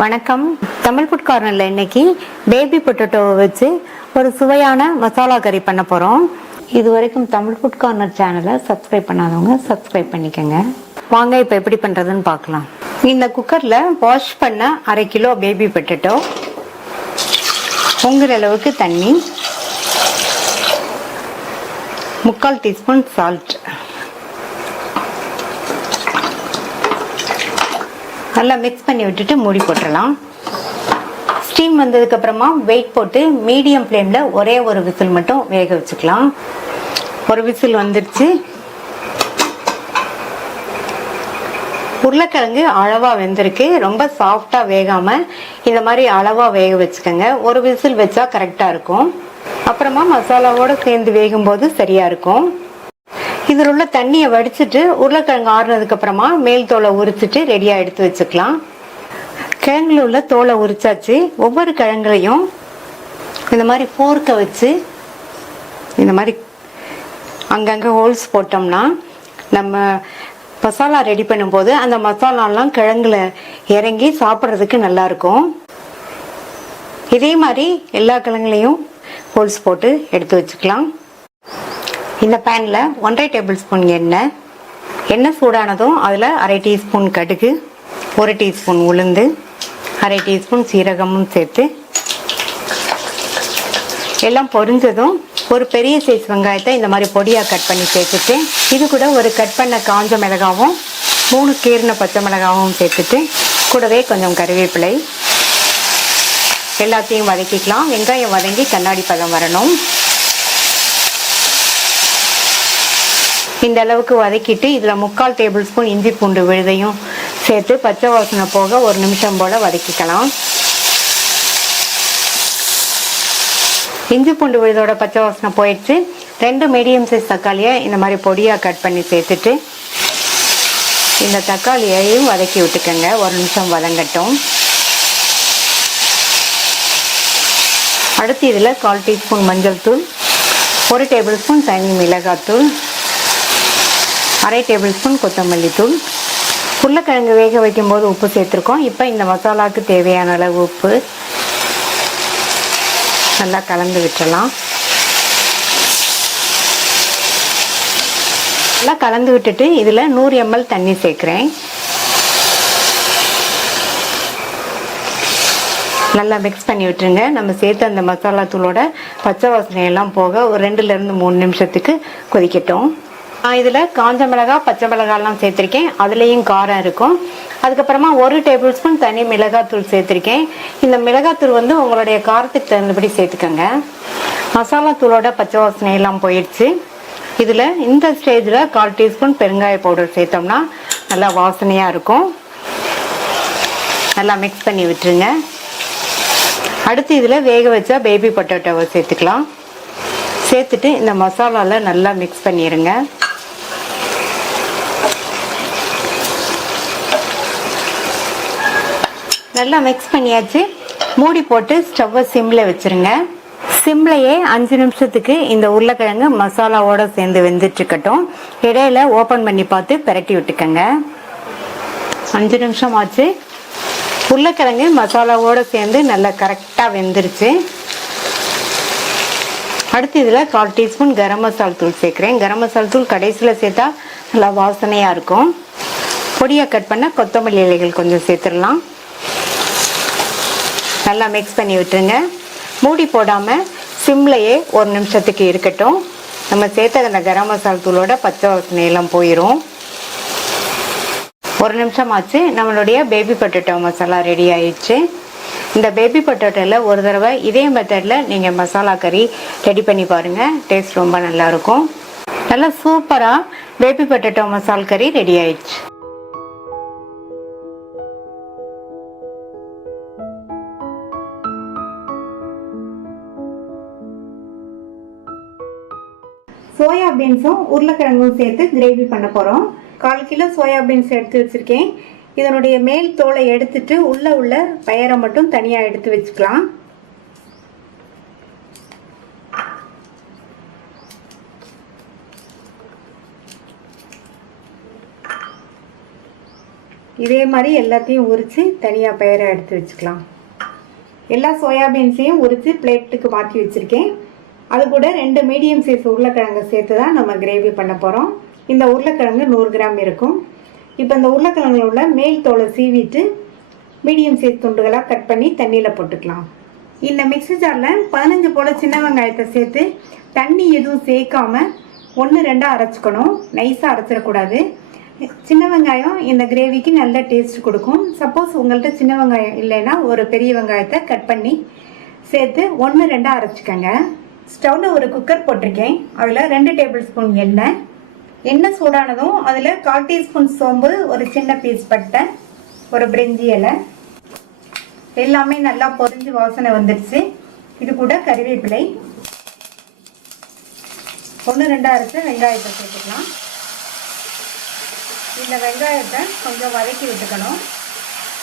வணக்கம். தமிழ் ஃபுட் கார்னர்ல இன்னைக்கு பேபி பொட்டேட்டோவை வச்சு ஒரு சுவையான மசாலா கறி பண்ண போறோம். இது வரைக்கும் தமிழ் ஃபுட் கார்னர் சேனலை சப்ஸ்கிரைப் பண்ணாதவங்க சப்ஸ்கிரைப் பண்ணிக்கங்க. வாங்க இப்போ எப்படி பண்றதுன்னு பார்க்கலாம். இந்த குக்கர்ல வாஷ் பண்ண 1/2 கிலோ பேபி பொட்டேட்டோ, பொங்குற அளவுக்கு தண்ணி, 3/4 டீஸ்பூன் சால்ட், நல்லா மிக்ஸ் பண்ணி விட்டுட்டு மூடி போட்டுடலாம். ஸ்டீம் வந்ததுக்கு அப்புறமா வெயிட் போட்டு மீடியம் ஃப்ளேம்ல ஒரே ஒரு விசில் மட்டும் வேக வச்சுக்கலாம். ஒரு விசில் வந்துருச்சு. உருளைக்கிழங்கு அளவா வெந்திருக்கு. ரொம்ப சாஃப்டா வேகாம இந்த மாதிரி அளவா வேக வச்சுக்கோங்க. ஒரு விசில் வச்சா கரெக்டா இருக்கும். அப்புறமா மசாலாவோட சேர்ந்து வேகும் போது சரியா இருக்கும். இதில் உள்ள தண்ணியை வடிச்சிட்டு உருளைக்கிழங்கு ஆறுனதுக்கு அப்புறமா மேல் தோலை உரிச்சிட்டு ரெடியா எடுத்து வச்சுக்கலாம். கிழங்குல உள்ள தோலை உரிச்சாச்சு. ஒவ்வொரு கிழங்குலையும் இந்த மாதிரி ஃபோர்க்கை வச்சு இந்த மாதிரி அங்கங்க ஹோல்ஸ் போட்டோம்னா நம்ம மசாலா ரெடி பண்ணும்போது அந்த மசாலாலாம் கிழங்குல இறங்கி சாப்பிட்றதுக்கு நல்லா இருக்கும். இதே மாதிரி எல்லா கிழங்குலையும் ஹோல்ஸ் போட்டு எடுத்து வச்சுக்கலாம். இந்த பேன்ல 1/2 டேபிள் ஸ்பூன் எண்ணெய் சூடானதும் அதில் 1/2 டீஸ்பூன் கடுகு, 1 டீஸ்பூன் உளுந்து, 1/2 டீஸ்பூன் சீரகமும் சேர்த்து எல்லாம் பொரிஞ்சதும் ஒரு பெரிய சைஸ் வெங்காயத்தை இந்த மாதிரி பொடியா கட் பண்ணி சேர்த்துட்டு இது கூட ஒரு கட் பண்ண காஞ்ச மிளகாவும் 3 கீறின பச்சை மிளகாவும் சேர்த்துட்டு கூடவே கொஞ்சம் கருவேப்பிலை எல்லாத்தையும் வதக்கிக்கலாம். வெங்காயம் வதங்கி கண்ணாடி பதம் வரணும். இந்த அளவுக்கு வதக்கிட்டு இதுல 3/4 டேபிள் ஸ்பூன் இஞ்சி பூண்டு விழுதையும் சேர்த்து பச்சை வாசனை போக 1 நிமிஷம் போல வதக்கிக்கலாம். இஞ்சி பூண்டு விழுதோட பச்சை வாசனை போயிடுச்சு. 2 மீடியம் சைஸ் தக்காளியை இந்த மாதிரி பொடியா கட் பண்ணி சேர்த்துட்டு இந்த தக்காளியையும் வதக்கி விட்டுக்கோங்க. 1 நிமிஷம் வதங்கட்டும். அடுத்து இதுல 1/4 டீஸ்பூன் மஞ்சள் தூள், 1 டேபிள் ஸ்பூன் தனி மிளகாத்தூள், 1/2 டேபிள் ஸ்பூன் கொத்தமல்லி தூள், உருளைக்கிழங்கு வேக வைக்கும் போது உப்பு சேர்த்துருக்கோம். இப்போ இந்த மசாலாவுக்கு தேவையான அளவு உப்பு நல்லா கலந்து விட்டுறலாம். நல்லா கலந்து விட்டுட்டு இதில் 100 ml தண்ணி சேர்க்குறேன். நல்லா மிக்ஸ் பண்ணி விட்டுருங்க. நம்ம சேர்த்து அந்த மசாலா தூளோட பச்சை வாசனையெல்லாம் போக ஒரு 2லேருந்து 3 நிமிஷத்துக்கு கொதிக்கட்டும். இதில் காஞ்ச மிளகாய், பச்சை மிளகாய்லாம் சேர்த்துருக்கேன். அதுலேயும் காரம் இருக்கும். அதுக்கப்புறமா 1 டேபிள் ஸ்பூன் தனி மிளகாத்தூள் சேர்த்துருக்கேன். இந்த மிளகாத்தூள் உங்களுடைய காரத்துக்கு தகுந்தபடி சேர்த்துக்கோங்க. மசாலா தூளோட பச்சை வாசனையெல்லாம் போயிடுச்சு. இதில் இந்த ஸ்டேஜில் 1/4 டீஸ்பூன் பெருங்காய பவுடர் சேர்த்தோம்னா நல்லா வாசனையாக இருக்கும். நல்லா மிக்ஸ் பண்ணி விட்டுருங்க. அடுத்து இதில் வேக வச்சா பேபி பொட்டேட்டோவை சேர்த்துக்கலாம். சேர்த்துட்டு இந்த மசாலாவில் நல்லா மிக்ஸ் பண்ணிடுங்க. நல்லா மிக்ஸ் பண்ணியாச்சு. மூடி போட்டு ஸ்டவ்வை சிம்ல வச்சிருங்க. சிம்லையே 5 நிமிஷத்துக்கு இந்த உருளைக்கிழங்கு மசாலாவோட சேர்ந்து வெந்துட்டு இருக்கட்டும். இடையில ஓபன் பண்ணி பார்த்து பிரட்டி விட்டுக்கங்க. 5 நிமிஷம் ஆச்சு. உருளைக்கிழங்கு மசாலாவோட சேர்ந்து நல்லா கரெக்டா வெந்துருச்சு. அடுத்து இதுல 1/4 டீஸ்பூன் கரம் மசாலா தூள் சேர்க்கிறேன். கரம் மசாலா தூள் கடைசியில் சேர்த்தா நல்லா வாசனையா இருக்கும். பொடியா கட் பண்ண கொத்தமல்லி இலைகள் கொஞ்சம் சேர்த்துடலாம். நல்லா மிக்ஸ் பண்ணி விட்டுருங்க. மூடி போடாம சிம்லையே 1 நிமிஷத்துக்கு இருக்கட்டும். நம்ம சேர்த்த அந்த கரம் மசாலா தூளோட பச்சை வாசனையெல்லாம் போயிடும். 1 நிமிஷம் ஆச்சு. நம்மளுடைய பேபி பொட்டேட்டோ மசாலா ரெடி ஆயிடுச்சு. இந்த பேபி பொட்டேட்டோல ஒரு தடவை இதே மெத்தட்ல நீங்க மசாலா கறி ரெடி பண்ணி பாருங்க. டேஸ்ட் ரொம்ப நல்லா இருக்கும். நல்லா சூப்பரா பேபி பொட்டேட்டோ மசாலா கறி ரெடி ஆயிடுச்சு. சோயா பீன்ஸும் உருளைக்கிழங்கும் சேர்த்து கிரேவி பண்ண போறோம். 1/4 கிலோ சோயா பீன்ஸ் எடுத்து வச்சிருக்கேன். இதனுடைய மேல் தோலை எடுத்துட்டு உள்ள பயரை மட்டும் தனியா எடுத்து வச்சுக்கலாம். இதே மாதிரி எல்லாத்தையும் உரித்து தனியாக பெயரை எடுத்து வச்சுக்கலாம். எல்லா சோயாபீன்ஸையும் உரித்து பிளேட்டுக்கு மாற்றி வச்சுருக்கேன். அது கூட 2 மீடியம் சைஸ் உருளைக்கிழங்கு சேர்த்து தான் நம்ம கிரேவி பண்ண போகிறோம். இந்த உருளைக்கிழங்கு 100 கிராம் இருக்கும். இப்போ இந்த உருளைக்கிழங்குல உள்ள மேல் தோலை சீவிட்டு மீடியம் சைஸ் துண்டுகளாக கட் பண்ணி தண்ணியில் போட்டுக்கலாம். இந்த மிக்ஸி ஜாரில் 15 போல் சின்ன வெங்காயத்தை சேர்த்து தண்ணி எதுவும் சேர்க்காம 1-2 அரைச்சிக்கணும். நைஸாக அரைச்சிடக்கூடாது. சின்ன வெங்காயம் இந்த கிரேவிக்கு நல்ல டேஸ்ட் கொடுக்கும். சப்போஸ் உங்கள்கிட்ட சின்ன வெங்காயம் இல்லைன்னா ஒரு பெரிய வெங்காயத்தை கட் பண்ணி சேர்த்து 1-2 அரைச்சிக்கங்க. ஸ்டவ்வில் ஒரு குக்கர் போட்டிருக்கேன். அதில் 2 டேபிள் ஸ்பூன் எண்ணெய் சூடானதும் அதில் 1/4 டீஸ்பூன் சோம்பு, ஒரு சின்ன பீஸ் பட்டை, ஒரு பிரிஞ்சி இலை எல்லாமே நல்லா பொரிஞ்சு வாசனை வந்துடுச்சு. இது கூட கறிவேப்பிலை, 1-2 அரைச்ச வெங்காயத்தை சேர்த்துக்கலாம். இந்த வெங்காயத்தை கொஞ்சம் வதக்கி விட்டுக்கணும்.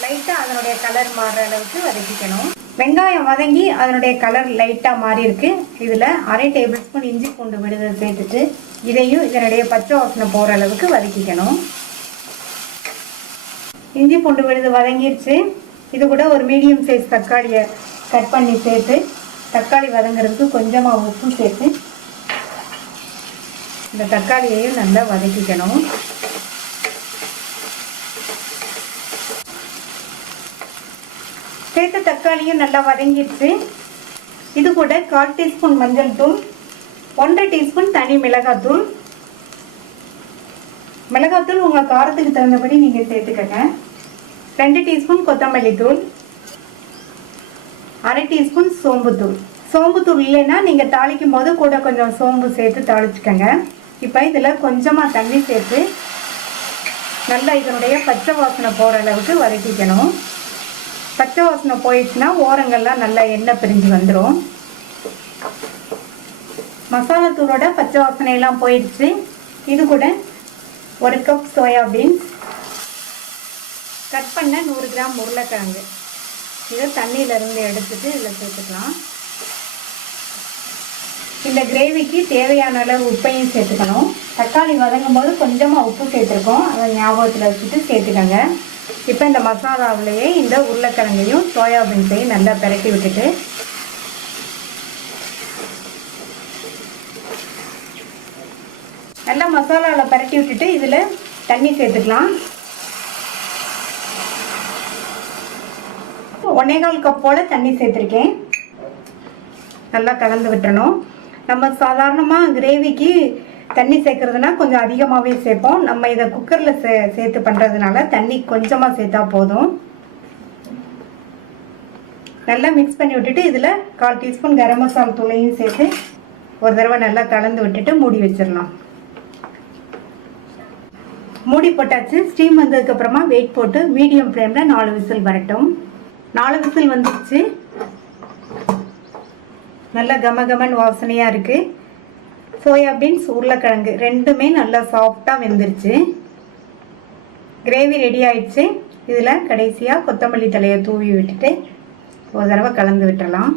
லைட்டாக அதனுடைய கலர் மாறுற அளவுக்கு வதக்கிக்கணும். வெங்காயம் வதங்கி அதனுடைய கலர் லைட்டாக மாறி இருக்கு. இதில் 1/2 டேபிள் ஸ்பூன் இஞ்சி பூண்டு விழுதை சேர்த்துட்டு இதையும் இதனுடைய பச்சை வாசனை போகிற அளவுக்கு வதக்கிக்கணும். இஞ்சி பூண்டு விழுது வதங்கிடுச்சு. இது கூட ஒரு மீடியம் சைஸ் தக்காளியை கட் பண்ணி சேர்த்து தக்காளி வதங்கிறதுக்கு கொஞ்சமாக உப்பு சேர்த்து இந்த தக்காளியையும் நல்லா வதக்கிக்கணும். சேர்த்து தக்காளியும் நல்லா வதங்கிடுச்சு. இது கூட 1/4 டீஸ்பூன் மஞ்சள் தூள், 1/2 டீஸ்பூன் தனி மிளகாத்தூள். மிளகாத்தூள் உங்கள் காரத்துக்கு தகுந்தபடி நீங்கள் சேர்த்துக்கங்க. 2 டீஸ்பூன் கொத்தமல்லி தூள், 1/2 டீஸ்பூன் சோம்புத்தூள். சோம்புத்தூள் இல்லைன்னா நீங்கள் தாளிக்கும் போது கூட கொஞ்சம் சோம்பு சேர்த்து தாளிச்சுக்கோங்க. இப்போ இதில் கொஞ்சமாக தண்ணி சேர்த்து நல்லா இதனுடைய பச்சை வாசனை போகிற அளவுக்கு வதக்கிக்கணும். பச்சை வாசனை போயிடுச்சுன்னா ஓரங்கள்லாம் நல்லா எண்ணெய் பிரிஞ்சு வந்துடும். மசாலா தூளோட பச்சை வாசனையெல்லாம் போயிடுச்சு. இது கூட 1 கப் சோயாபீன்ஸ், கட் பண்ண 100 கிராம் உருளைக்கிழங்கு இதை தண்ணியிலிருந்து எடுத்துட்டு இதில் சேர்த்துக்கலாம். இந்த கிரேவிக்கு தேவையான அளவு உப்பையும் சேர்த்துக்கணும். தக்காளி வதங்கும் போது கொஞ்சமாக உப்பு சேர்த்துருக்கோம், அதை ஞாபகத்தில் வச்சுட்டு சேர்த்துக்கோங்க. இப்போ இந்த மசாலாவிலேயே இந்த உருளைக்கிழங்கையும் சோயாபீன்ஸையும் நல்லா பிரட்டி விட்டுட்டு நல்லா மசாலாவில் பிரட்டி விட்டுட்டு இதில் தண்ணி சேர்த்துக்கலாம். 1/4 கப் போல் தண்ணி சேர்த்துருக்கேன். நல்லா கலந்து விட்டுறணும். நம்ம சாதாரணமாக கிரேவிக்கு தண்ணி சேர்க்கறதுனா கொஞ்சம் அதிகமாகவே சேர்ப்போம். நம்ம இதை குக்கரில் சேர்த்து பண்ணுறதுனால தண்ணி கொஞ்சமாக சேர்த்தா போதும். நல்லா மிக்ஸ் பண்ணி விட்டுட்டு இதில் 1/4 டீஸ்பூன் கரம் மசாலா தூளையும் சேர்த்து ஒரு தடவை நல்லா கலந்து விட்டுட்டு மூடி வச்சிடலாம். மூடி போட்டாச்சு. ஸ்டீம் வந்ததுக்கப்புறமா வெயிட் போட்டு மீடியம் ஃப்ளேமில் 4 விசில் வரட்டும். 4 விசில் வந்துடுச்சு. நல்லா கமகமன் வாசனையாக இருக்குது. சோயாபீன்ஸ் உருளைக்கிழங்கு ரெண்டுமே நல்லா சாஃப்டாக வெந்துருச்சு. கிரேவி ரெடி ஆயிடுச்சு. இதில் கடைசியாக கொத்தமல்லி தலையை தூவி விட்டுட்டு ஒரு தடவை கலந்து விட்டுறலாம்.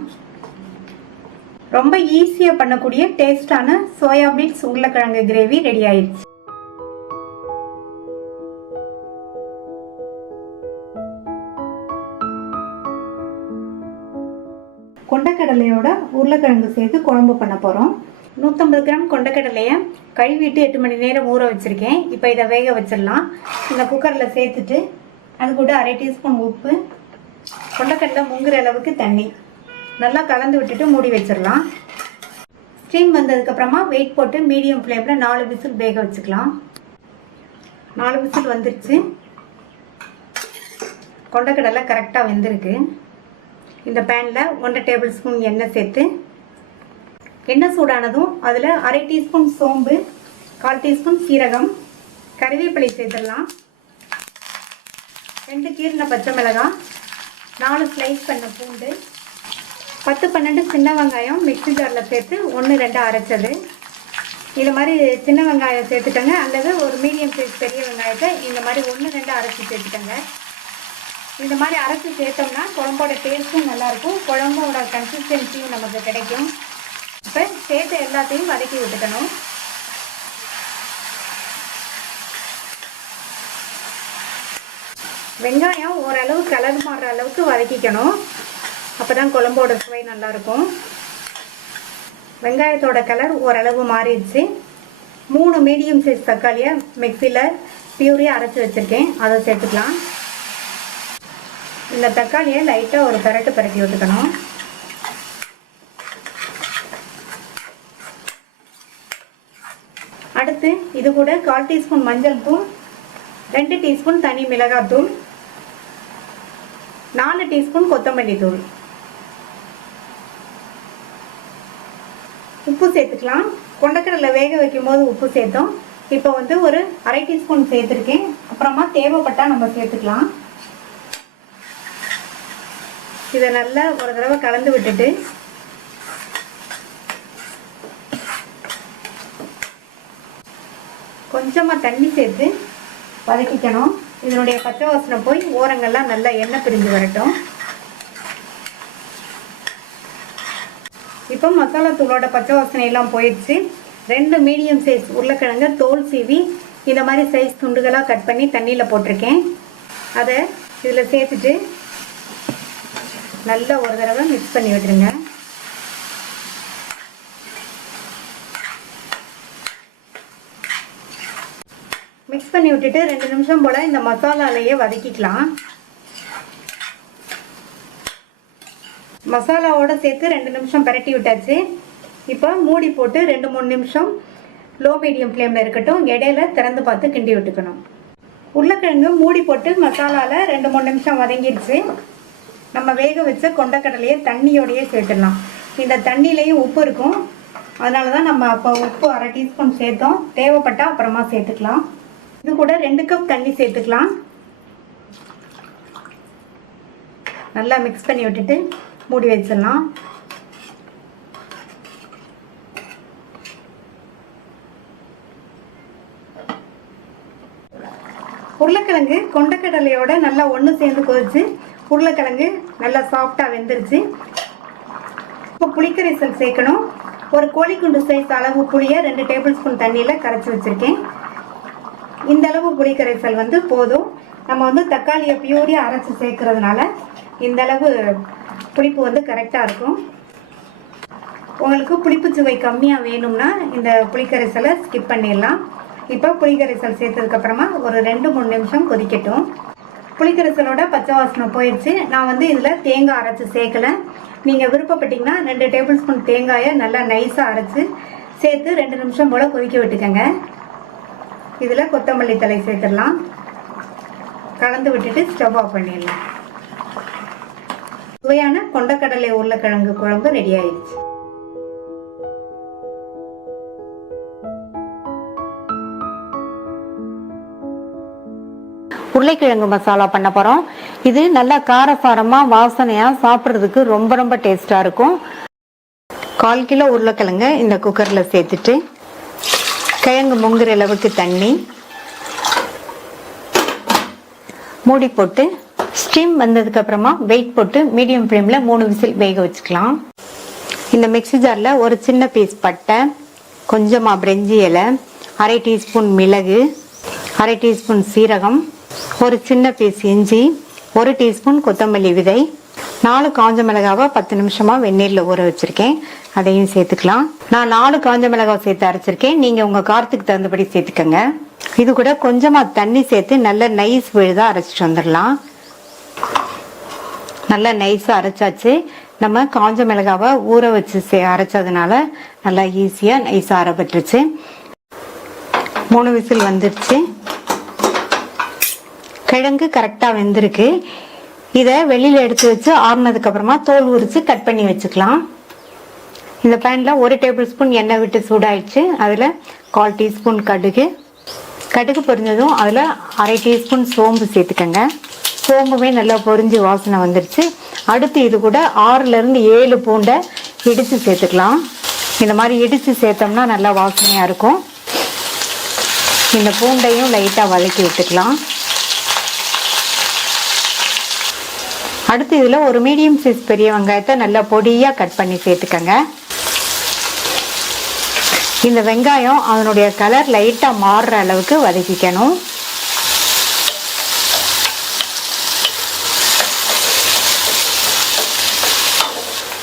ரொம்ப ஈஸியாக பண்ணக்கூடிய டேஸ்டான சோயாபீன்ஸ் உருளைக்கிழங்கு கிரேவி ரெடி ஆயிடுச்சு. கொண்டக்கடலையோட உருளைக்கிழங்கு சேர்த்து குழம்பு பண்ண போகிறோம். 150 கிராம் கொண்டக்கடலையை கழுவிட்டு 8 மணி நேரம் ஊற வச்சுருக்கேன். இப்போ இதை வேக வச்சிடலாம். இந்த குக்கரில் சேர்த்துட்டு அது கூட 1/2 டீஸ்பூன் உப்பு, கொண்டக்கடலை முங்குற அளவுக்கு தண்ணி நல்லா கலந்து விட்டுட்டு மூடி வச்சிடலாம். ஸ்டீம் வந்ததுக்கப்புறமா வெயிட் போட்டு மீடியம் ஃப்ளேமில் 4 விசில் வேக வச்சுக்கலாம். 4 விசில் வந்துருச்சு. கொண்டக்கடலை கரெக்டாக வெந்திருக்கு. இந்த பேனில் 1/2 டேபிள் ஸ்பூன் எண்ணெய் சேர்த்து எண்ணெய் சூடானதும் அதில் 1/2 டீஸ்பூன் சோம்பு, 1/4 டீஸ்பூன் சீரகம், கறிவேப்பிலை சேர்த்துடலாம். 2 கீறின பச்சை மிளகாய், 4 ஸ்லைஸ் பண்ண பூண்டு, 10-12 சின்ன வெங்காயம் மிக்ஸி ஜாரில் சேர்த்து 1-2 அரைச்சது. இது மாதிரி சின்ன வெங்காயம் சேர்த்துட்டங்க, அல்லது ஒரு மீடியம் சைஸ் பெரிய வெங்காயத்தை இந்த மாதிரி 1-2 அரைச்சி சேர்த்துட்டங்க. இந்த மாதிரி அரைச்சி சேர்த்தோம்னா குழம்போட டேஸ்ட்டும் நல்லாயிருக்கும், குழம்போட கன்சிஸ்டன்சியும் நமக்கு கிடைக்கும். இப்போ சேர்த்து எல்லாத்தையும் வதக்கி விட்டுக்கணும். வெங்காயம் ஓரளவு கலர் மாறுற அளவுக்கு வதக்கிக்கணும். அப்போ தான் குழம்போட சுவை நல்லாயிருக்கும். வெங்காயத்தோட கலர் ஓரளவு மாறிடுச்சு. 3 மீடியம் சைஸ் தக்காளியை மிக்சியில் பியூரியாக அரைச்சி வச்சுருக்கேன், அதை சேர்த்துக்கலாம். இந்த தக்காளியை லைட்டாக ஒரு பரட்டி விட்டுக்கணும். அடுத்து இது கூட 1/4 டீஸ்பூன் மஞ்சள் தூள், 2 டீஸ்பூன் தனி மிளகாய் தூள், 4 டீஸ்பூன் கொத்தமல்லி தூள், உப்பு சேர்த்துக்கலாம். கொண்டக்கடலை வேக வைக்கும் போது உப்பு சேர்த்தோம். இப்போ வந்து ஒரு 1/2 டீஸ்பூன் சேர்த்துருக்கேன். அப்புறமா தேவைப்பட்டால் நம்ம சேர்த்துக்கலாம். இதை நல்லா ஒரு தடவை கலந்து விட்டுட்டு கொஞ்சமாக தண்ணி சேர்த்து வதக்கிக்கணும். இதனுடைய பச்சை வாசனை போய் ஓரங்கள்லாம் நல்லா எண்ணெய் பிரிஞ்சு வரட்டும். இப்போ மசாலா தூளோட பச்சை வாசனை எல்லாம் போயிடுச்சு. 2 மீடியம் சைஸ் உருளைக்கிழங்கு தோல் சீவி இந்த மாதிரி சைஸ் துண்டுகளாக கட் பண்ணி தண்ணியில் போட்டிருக்கேன். அதை இதில் சேர்த்துட்டு நல்லா ஒரு தடவை மிக்ஸ் பண்ணி விட்டுருங்க. மிக்ஸ் பண்ணி விட்டுட்டு 2 நிமிஷம் போல் இந்த மசாலாலையே வதக்கிக்கலாம். மசாலாவோட சேர்த்து 2 நிமிஷம் பரட்டி விட்டாச்சு. இப்போ மூடி போட்டு 2-3 நிமிஷம் லோ மீடியம் ஃப்ளேமில் இருக்கட்டும். இடையில திறந்து பார்த்து கிண்டி விட்டுக்கணும். உருளைக்கிழங்கு மூடி போட்டு மசாலாவில் 2-3 நிமிஷம் வதங்கிடுச்சு. நம்ம வேக வச்ச கொண்டக்கடலையே தண்ணியோடையே சேர்த்துடலாம். இந்த தண்ணியிலையும் உப்பு இருக்கும், அதனால தான் நம்ம அப்போ உப்பு 1/2 டீஸ்பூன் சேர்த்தோம். தேவைப்பட்டால் அப்புறமா சேர்த்துக்கலாம். இது கூட 2 கப் தண்ணி சேர்த்துக்கலாம். நல்லா மிக்ஸ் பண்ணி விட்டுட்டு மூடி வச்சிடலாம். உருளைக்கிழங்கு கொண்டக்கடலையோட நல்லா ஒன்று சேர்ந்து கொதிச்சு உருளைக்கிழங்கு நல்லா சாஃப்டாக வெந்துருச்சு. இப்போ புளிக்கரைசல் சேர்க்கணும். ஒரு கோழிக்குண்டு சைஸ் அளவு புளியை 2 டேபிள் ஸ்பூன் தண்ணியில் கரைச்சி வச்சுருக்கேன். இந்த அளவு புளிக்கரைசல் வந்து போதும். நம்ம வந்து தக்காளியை பியூரியாக அரைச்சி சேர்க்கறதுனால இந்த அளவு புளிப்பு வந்து கரெக்டாக இருக்கும். உங்களுக்கு புளிப்பு சுவை கம்மியாக வேணும்னா இந்த புளிக்கரைசலை ஸ்கிப் பண்ணிடலாம். இப்போ புளிக்கரைசல் சேர்த்ததுக்கப்புறமா ஒரு 2-3 நிமிஷம் கொதிக்கட்டும். புளிக்கரைசலோட பச்சை வாசனை போயிடுச்சு. நான் வந்து இதில் தேங்காய் அரைச்சி சேர்க்கலை. நீங்கள் விருப்பப்பட்டீங்கன்னா 2 டேபிள் ஸ்பூன் தேங்காயை நல்லா நைஸாக அரைச்சி சேர்த்து 2 நிமிஷம் போல் கொதிக்க விட்டுக்கோங்க. இதில் கொத்தமல்லி தழை சேர்த்துடலாம். கலந்து விட்டுட்டு ஸ்டவ் ஆஃப் பண்ணிடலாம். சுவையான கொண்டக்கடலை உருளைக்கிழங்கு குழம்பு ரெடி ஆயிடுச்சு. உருளைக்கிழங்கு மசாலா பண்ண போறோம். இது நல்லா காரசாரமா வாசனையா சாப்பிட்றதுக்கு ரொம்ப ரொம்ப டேஸ்டா இருக்கும். 1/4 கிலோ உருளைக்கிழங்கு இந்த குக்கர்ல சேர்த்துட்டு கிழங்கு முங்குற அளவுக்கு தண்ணி மூடி போட்டு ஸ்டீம் வந்ததுக்கு அப்புறமா வெயிட் போட்டு மீடியம் ஃப்ளேம்ல 3 விசில் வேக வச்சுக்கலாம். இந்த மிக்ஸி ஜார்ல ஒரு சின்ன பீஸ் பட்டை, கொஞ்சமா பிரெஞ்சி இலை, 1/2 டீஸ்பூன் மிளகு, 1/2 டீஸ்பூன் சீரகம், ஒரு சின்ன பீஸ் இஞ்சி, 1 டீஸ்பூன் கொத்தமல்லி விதை, 4 காஞ்ச மிளகாவை 10 நிமிஷமா வெந்நீர்ல ஊற வச்சிருக்கேன். அதையும் சேர்த்துக்கலாம். நான் 4 காஞ்ச மிளகாய் சேர்த்து அரைச்சிருக்கேன். நீங்க உங்க காரத்துக்கு தகுந்தபடி சேர்த்துக்கங்க. இது கூட கொஞ்சமா தண்ணி சேர்த்து நல்ல நைஸ் விழுதா அரைச்சிட்டு வந்துடலாம். நல்லா நைஸா அரைச்சாச்சு. நம்ம காஞ்ச மிளகாவை ஊற வச்சு அரைச்சதுனால நல்லா ஈஸியா நைஸா அரைப்பட்டுருச்சு. 3 விசில் வந்துருச்சு. கிழங்கு கரெக்டா வெந்திருக்கு. இதை வெளியில எடுத்து வச்சு ஆறுனதுக்கு அப்புறமா தோல் உரிச்சு கட் பண்ணி வச்சுக்கலாம். இந்த பேன்ல 1 டேபிள் ஸ்பூன் எண்ணெய் விட்டு சூடாயிடுச்சு. அதுல 1/4 டீஸ்பூன் கடுகு பொரிஞ்சதும் அதுல 1/2 டீஸ்பூன் சோம்பு சேர்த்துக்கங்க. சோம்புமே நல்லா பொரிஞ்சு வாசனை வந்துருச்சு. அடுத்து இது கூட 6-7 பூண்டை இடிச்சு சேர்த்துக்கலாம். இந்த மாதிரி இடிச்சு சேர்த்தோம்னா நல்லா வாசனையா இருக்கும். இந்த பூண்டையும் லைட்டா வதக்கி விட்டுக்கலாம். அடுத்து இதுல ஒரு மீடியம் சைஸ் பெரிய வெங்காயத்தை நல்லா பொடியா கட் பண்ணி சேர்த்துக்கங்க. இந்த வெங்காயம் அதனுடைய கலர் லைட்டா மாறுற அளவுக்கு வதக்கிக்கணும்.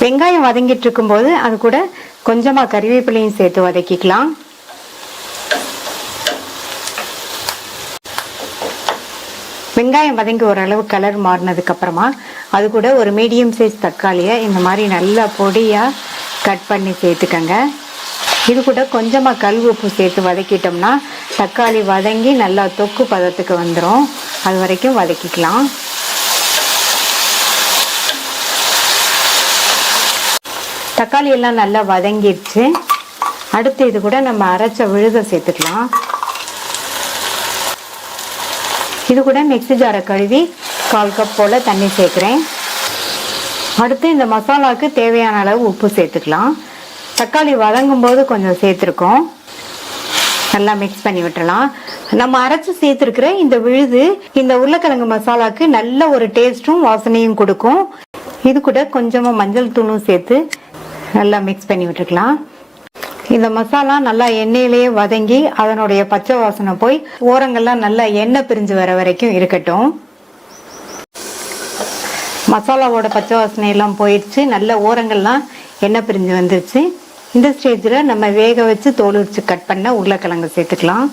வெங்காயம் வதங்கிட்டு இருக்கும்போது அது கூட கொஞ்சமா கறிவேப்பிலையும் சேர்த்து வதக்கிக்கலாம். வெங்காயம் வதங்கி ஓரளவு கலர் மாறினதுக்கு அப்புறமா அது கூட ஒரு மீடியம் சைஸ் தக்காளியை இந்த மாதிரி நல்லா பொடியா கட் பண்ணி சேர்த்துக்கங்க. இது கூட கொஞ்சமா கல் உப்பு சேர்த்து வதக்கிட்டோம்னா தக்காளி வதங்கி நல்லா தொக்கு பதத்துக்கு வந்துடும். அது வரைக்கும் வதக்கிக்கலாம். தக்காளி எல்லாம் நல்லா வதங்கிடுச்சு. அடுத்து இது கூட நம்ம அரைச்ச விழுதை சேர்த்துக்கலாம். இது கூட மிக்ஸி ஜாரை கழுவி 1/4 கப் போல தண்ணி சேர்க்கிறேன். அடுத்து இந்த மசாலாவுக்கு தேவையான அளவு உப்பு சேர்த்துக்கலாம். தக்காளி வதங்கும் போது கொஞ்சம் சேர்த்துருக்கோம். நல்லா மிக்ஸ் பண்ணி விட்டுறலாம். நம்ம அரைச்சு சேர்த்துருக்கிற இந்த விழுது இந்த உருளைக்கிழங்கு மசாலாவுக்கு நல்ல ஒரு டேஸ்டும் வாசனையும் கொடுக்கும். இது கூட கொஞ்சமா மஞ்சள் தூளும் சேர்த்து நல்லா மிக்ஸ் பண்ணி விட்டுருக்கலாம். இந்த மசாலா நல்லா எண்ணெயிலேயே வதங்கி அதனுடைய பச்சை வாசனை போய் ஓரங்கள்லாம் நல்லா எண்ணெய் பிரிஞ்சு வர வரைக்கும் இருக்கட்டும். மசாலாவோட பச்சை வாசனை எல்லாம் போயிடுச்சு. நல்ல ஓரங்கள்லாம் எண்ணெய் பிரிஞ்சு வந்துருச்சு. இந்த ஸ்டேஜில் நம்ம வேக வச்சு தோல் உரிச்சு கட் பண்ண உருளைக்கிழங்கு சேர்த்துக்கலாம்.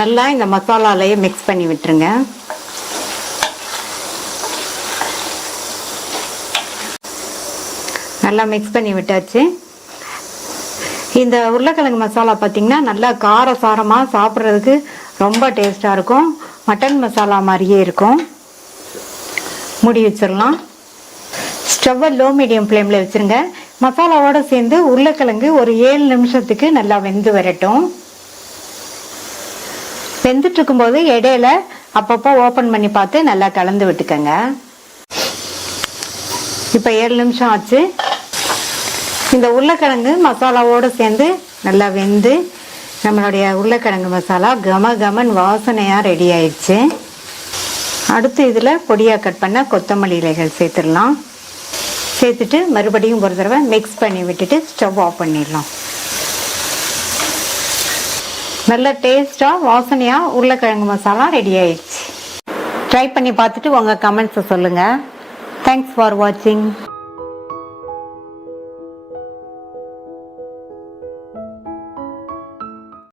நல்லா இந்த மசாலாலையே மிக்ஸ் பண்ணி விட்டுருங்க. நல்லா மிக்ஸ் பண்ணி விட்டாச்சு. இந்த உருளைக்கிழங்கு மசாலா பார்த்தீங்கன்னா நல்லா காரசாரமாக சாப்பிட்றதுக்கு ரொம்ப டேஸ்டாக இருக்கும். மட்டன் மசாலா மாதிரியே இருக்கும். மூடி வச்சிடலாம். ஸ்டவ்வை லோ மீடியம் ஃப்ளேமில் வச்சுருங்க. மசாலாவோடு சேர்ந்து உருளைக்கிழங்கு ஒரு 7 நிமிஷத்துக்கு நல்லா வெந்து வரட்டும். வெந்துட்டு இருக்கும்போது இடையில அப்பப்போ ஓப்பன் பண்ணி பார்த்து நல்லா கலந்து விட்டுக்கங்க. இப்போ 7 நிமிஷம் ஆச்சு. இந்த உருளைக்கிழங்கு மசாலாவோடு சேர்ந்து நல்லா வெந்து நம்மளுடைய உருளைக்கிழங்கு மசாலா கமன் வாசனையாக ரெடி ஆயிடுச்சு. அடுத்து இதில் பொடியாக கட் பண்ண கொத்தமல்லி இலைகள் சேர்த்துடலாம். சேர்த்துட்டு மறுபடியும் ஒரு தடவை மிக்ஸ் பண்ணி விட்டுட்டு ஸ்டவ் ஆஃப் பண்ணிடலாம். நல்ல டேஸ்டாக வாசனையாக உருளைக்கிழங்கு மசாலா ரெடி ஆயிடுச்சு. ட்ரை பண்ணி பார்த்துட்டு உங்கள் கமெண்ட்ஸை சொல்லுங்கள். தேங்க்ஸ் ஃபார் வாட்சிங்.